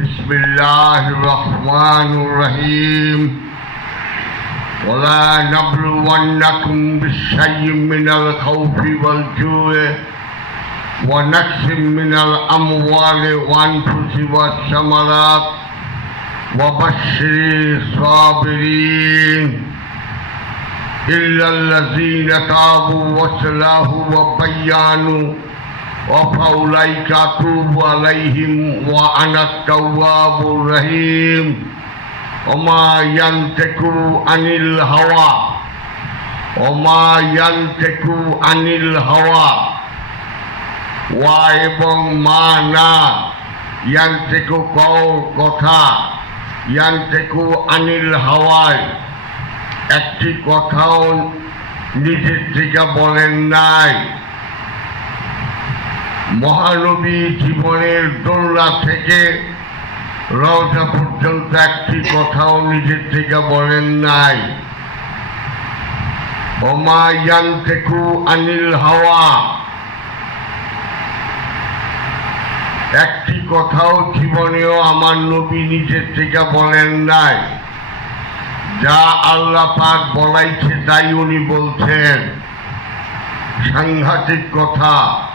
بسم الله الرحمن الرحيم. ولا نبلونكم بالشيء من الخوف والجوع ونقص من الأموال والأنفس والثمرات وبشر الصابرين. إلا الذين تابوا وصلحوا وبيانوا وفأولئك أتوب عليهم وأنا التواب الرحيم وما ينطق عن الهوى وما ينطق عن الهوى ওয়া এবং মা না ইয়ান্তেকু কও কথা ইয়ান্তেকু আনিল হাওয়ায় একটি কথাও নিজের থেকে বলেন নাই মহানবী জীবনের দোলনা থেকে রওজা পর্যন্ত একটি কথাও নিজের থেকে বলেন নাই। ওমা ইয়ান্তেকু আনিল হাওয়া। একটি কথাও জীবনেও আমার নবী নিজের থেকে বলেন নাই। যা আল্লাহ পাক বলাইছে তাই উনি বলছেন। সাংঘাতিক কথা।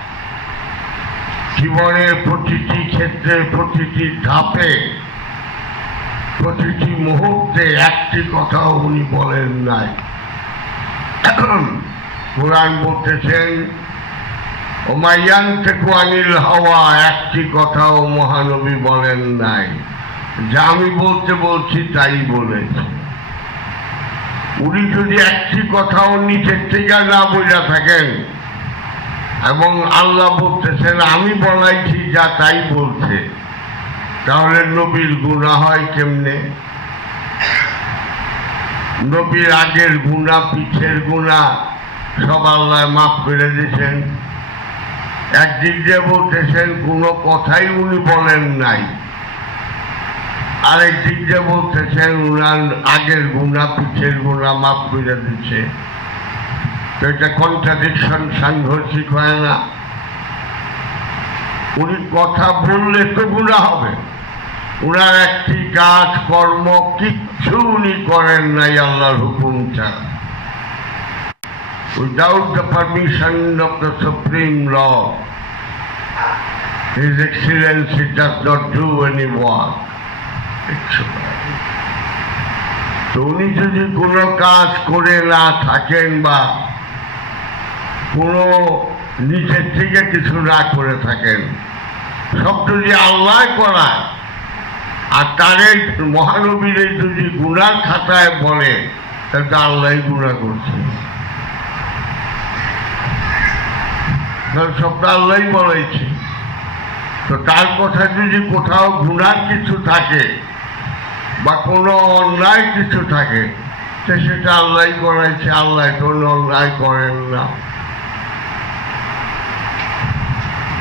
জীবনের প্রতিটি ক্ষেত্রে, প্রতিটি ধাপে, প্রতিটি মুহূর্তে একটি কথাও উনি বলেন নাই। কোরআন বলতেছেন ওমাইয়ান থেকে আনিল হাওয়া একটি কথাও মহানবী বলেন নাই। যা আমি বলতে বলছি তাই বলেছে। উনি যদি একটি কথাও নিচের থেকে না বোঝা থাকেন এবং আল্লাহ বলতেছেন, আমি বলাইছি যা তাই বলছে। তাহলে নবীর গুণা হয় কেমনে? নবীর আগের গুণা পিছের গুণা সব আল্লাহ মাফ করে দিয়েছেন। একদিক দিয়ে বলতেছেন, কোনো কথাই উনি বলেন নাই। আরেক দিক দিয়ে বলতেছেন, উনার আগের গুণা পিছের গুণা মাফ করে দিচ্ছে। এটা কন্ট্রাডিকশন সাংঘর্ষিক হয় না। উনি কথা বললে তো গুণা হবে। উনার একটি কাজ কর্ম কিচ্ছু উনি করেন নাই আল্লাহর হুকুম ছাড়া। Without the permission of the Supreme Law, His Excellency does not do any work. তো উনি যদি কোনো কাজ করে না থাকেন বা কোনো নিজের থেকে কিছু না করে থাকেন। সব যদি আল্লাহ করায়। আর তাদের মহানবীর যদি গুণার খাতায় বলে, তাহলে আল্লাহ গুণা করছে। সবটা আল্লাহ বলেছি তো তার কথা যদি কোথাও গুণার কিছু থাকে বা কোনো অন্যায় কিছু থাকে, তো সেটা আল্লাহ করাইছে, আল্লাহ কোনো অন্যায় করেন না।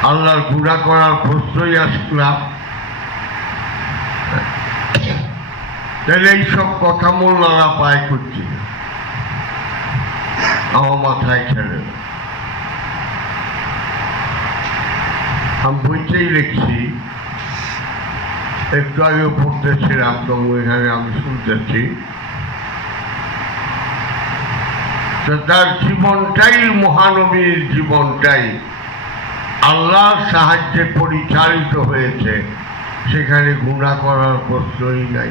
আল্লাহর গুণা করার প্রশ্নই আসে না তাহলে এইসব কথা মোল্লারা পায় করছি। আমার মাথায় খেলে। আমি বইতেই লিখছি। একটু আগে পড়তেছিলাম, তো এখানে আমি শুনতেছি। তার জীবনটাই মহানবীর জীবনটাই। আল্লাহর সাহায্যে পরিচালিত হয়েছে, সেখানে গুণা করার প্রশ্নই নাই।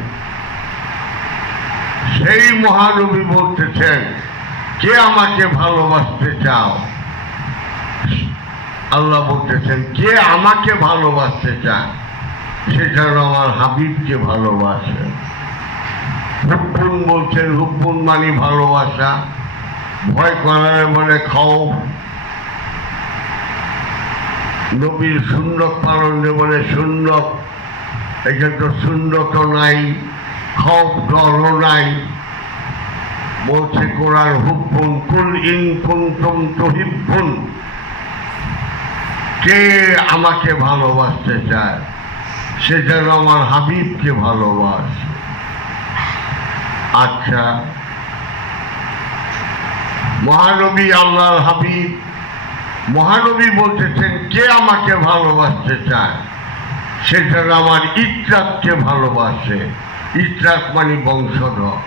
সেই মহানবী বলতেছেন, কে আমাকে ভালোবাসতে চাও? আল্লাহ বলতেছেন, কে আমাকে ভালোবাসতে চায়, সে যেন আমার হাবিবকে ভালোবাসে। হুব্বুন বলছেন হুব্বুন মানে ভালোবাসা, ভয় করার মানে খাও। নবীর শূন্য পালনে বলে শূন্য এখানে তো শূন্যত নাই খব ডরও নাই। বলছে, কোরআন হুব্বুন কুল ইন কুন্তুম তহিব্বুন। কে আমাকে ভালোবাসতে চায়? সে যেন আমার হাবিবকে ভালোবাসে। আচ্ছা মহানবী আল্লাহর হাবিব মহানবী বলতেছেন, কে আমাকে ভালোবাসতে চায়? সে যেন আমার ইত্রাককে ভালোবাসে। ইত্রাক মানে বংশধর।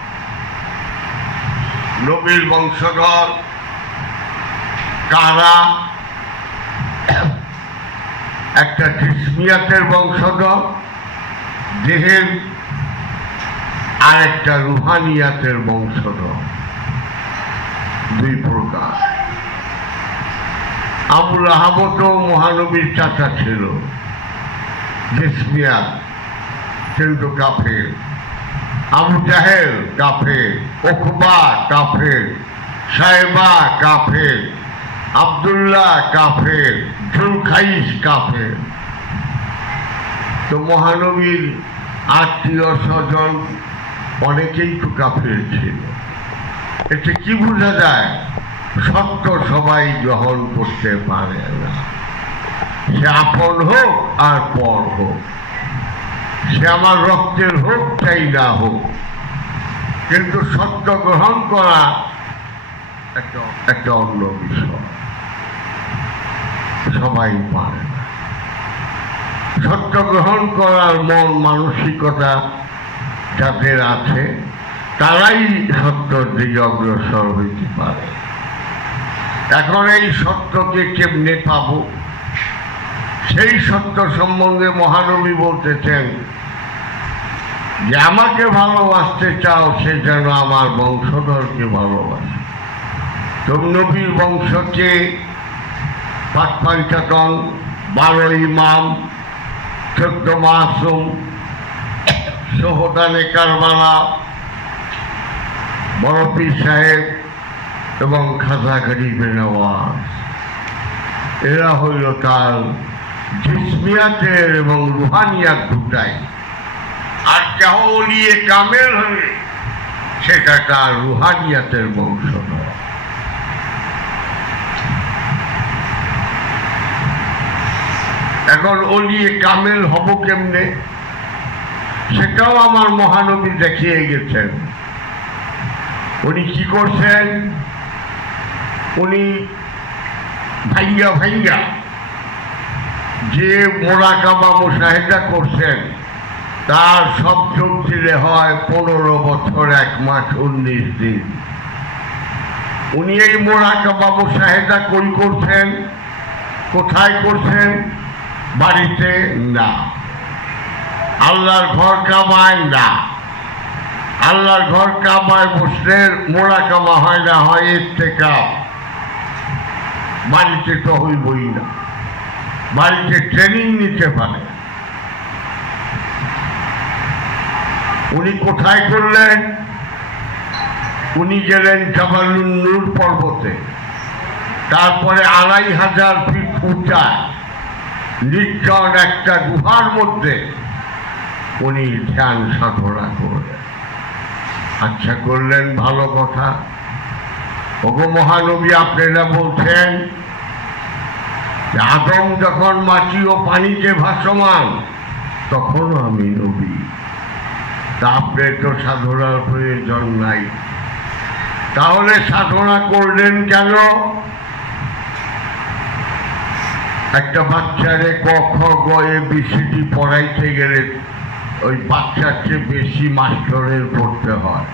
নবীর বংশধর কারা? একটা জিসমিয়াতের বংশধর, দেহের আর একটা রুহানিয়াতের বংশধর। দুই প্রকার। আবুল আহমদ মহানবীর চাচা ছিল। জিসমিয়াত কিন্তু কাফের আবু জাহেল কাফের ওকবা কাফের সাহেবা কাফের আবদুল্লাহ কাফের জুলখাইস কাফের তো মহানবীর আত্মীয় স্বজন অনেকেই তো কাফের ছিল। এতে কি বোঝা যায়? সত্য সবাই গ্রহণ করতে পারে না। সে আপন হোক আর পর হোক। সে আমার রক্তের হোক, চাই না হোক। কিন্তু সত্য গ্রহণ করা একটা একটা অন্য বিষয়। সবাই পারে না। সত্য গ্রহণ করার মন মানসিকতা যাদের আছে, তারাই সত্যর দিকে অগ্রসর হইতে পারে। এখন এই সত্যকে কেমনে পাব? সেই সত্য সম্বন্ধে মহানবী বলতেছেন যে, আমাকে ভালোবাসতে চাও, সে যেন আমার বংশধরকে ভালোবাসে। তো নবীর বংশকে পাঁচ পাঞ্চাতন বারো ইমাম, চোদ্দ মাসুম, সোহদানে কারবালা বড় পীর সাহেব এবং খাজা গরিবে নওয়াজ। এরা হইল তার জিসমিয়াতের এবং রুহানিয়াত দুটাই। আর যাহ নিয়ে কামেল হবে সেটা তার রুহানিয়াতের বংশধর এখন ও কামেল হব কেমনে? সেটাও আমার মহানবী দেখিয়ে গেছেন। উনি কি করছেন? উনি ভাইয়া ভাইয়া যে মোরাকাবা মোশাহেদা করছেন, তার সব দিলে হয় পনেরো বছর, এক মাস, উনিশ দিন। উনি এই মোরাকাবা মোশাহেদা কই করছেন, কোথায় করছেন, বাড়িতে না। আল্লাহর ঘর কামায় না। আল্লাহর ঘর কামায় বসলে মোড়া কামা হয় না, হয় ইত্তেকা বাড়িতে তো বই না। বাড়িতে ট্রেনিং নিতে পারে। উনি কোথায় করলেন? উনি গেলেন জামালুন নূর পর্বতে। তারপরে আড়াই হাজার ফিট উঁচায় নির্জন একটা গুহার মধ্যে উনি ধ্যান সাধনা করলেন। আচ্ছা করলেন, ভালো কথা। ওগো মহানবী আপনারা বলছেন আদম যখন মাটি ও পানিতে ভাসমান তখনও আমি নবী। তাপরে তো সাধনার প্রয়োজন নাই। তাহলে সাধনা করলেন কেন? একটা বাচ্চারে ক খ গ এ বিসিডি পড়াইতে গেলে ওই বাচ্চার চেয়ে বেশি মাস্টারের পড়তে হয়।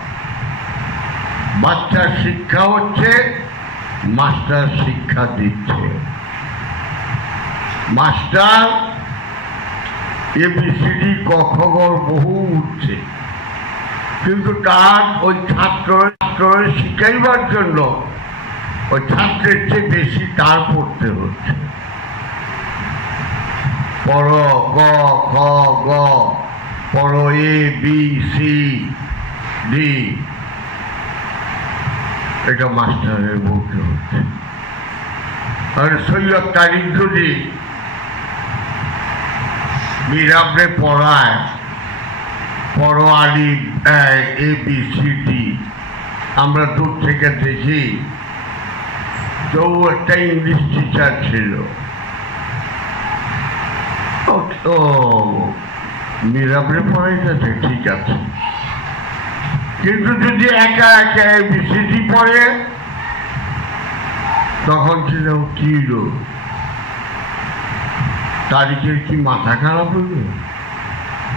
বাচ্চার শিক্ষা হচ্ছে, মাস্টার শিক্ষা দিচ্ছে। মাস্টার এবিসিডি ক, খ বহু উঠছে। কিন্তু তার ওই ছাত্র শিখাইবার জন্য ওই ছাত্রের চেয়ে বেশি তার পড়তে হচ্ছে। পড় ক খ, গ পড় এ বি সি ডি এটা মাস্টারের বলতে হচ্ছে। সৈয়দ তারিখ যদি মিরাবরে পড়ায় পড় আলি এ বি সি ডি আমরা দূর থেকে দেখি তো একটা ইংলিশ টিচার ছিল। ও- নিরাপদে পড়াইতেছে ঠিক আছে। কিন্তু যদি একা একা বিসিটি পড়ে, তখন ছিল কি রোগ তারিখের কি মাথা খারাপ হইল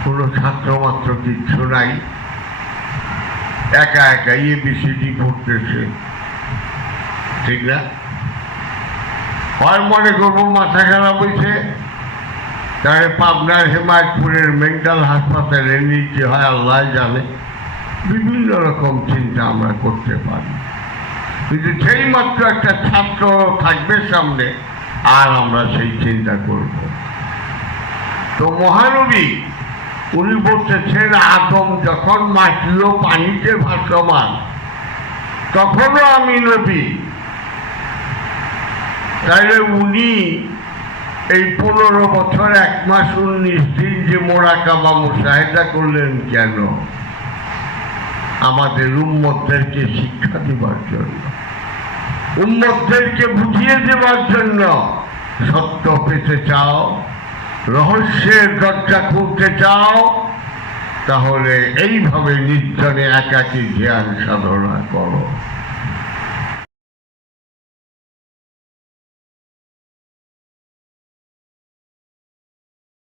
কোনো ছাত্র মাত্র কিচ্ছু নাই। একা একা ইয়ে বিসিডি পড়তেছে। ঠিক না? হয় মনে করব মাথা খারাপ হয়েছে। তাহলে পাবনার হেমায়তপুরের মেন্টাল হাসপাতালে নিতে হয়, আল্লাহ জানে। বিভিন্ন রকম চিন্তা আমরা করতে পারি। কিন্তু সেই মাত্র একটা ছাত্র থাকবে সামনে আর আমরা সেই চিন্তা করব। তো মহানবী, উনি বলতেছেন আদম যখন মাটি ও পানিতে ভাসমান, তখনও আমি নবী। তাহলে উনি এই পনেরো বছর, এক মাস উনিশ দিন যে মোরাকাবা মুসাহেদা করলেন কেন? আমাদের উম্মতদেরকে শিক্ষা দেবার জন্য। উম্মতদেরকে বুঝিয়ে দেওয়ার জন্য সত্য পেতে চাও, রহস্যের দরজা খুলতে চাও, তাহলে এইভাবে নির্জনে একাকী ধ্যান সাধনা করো।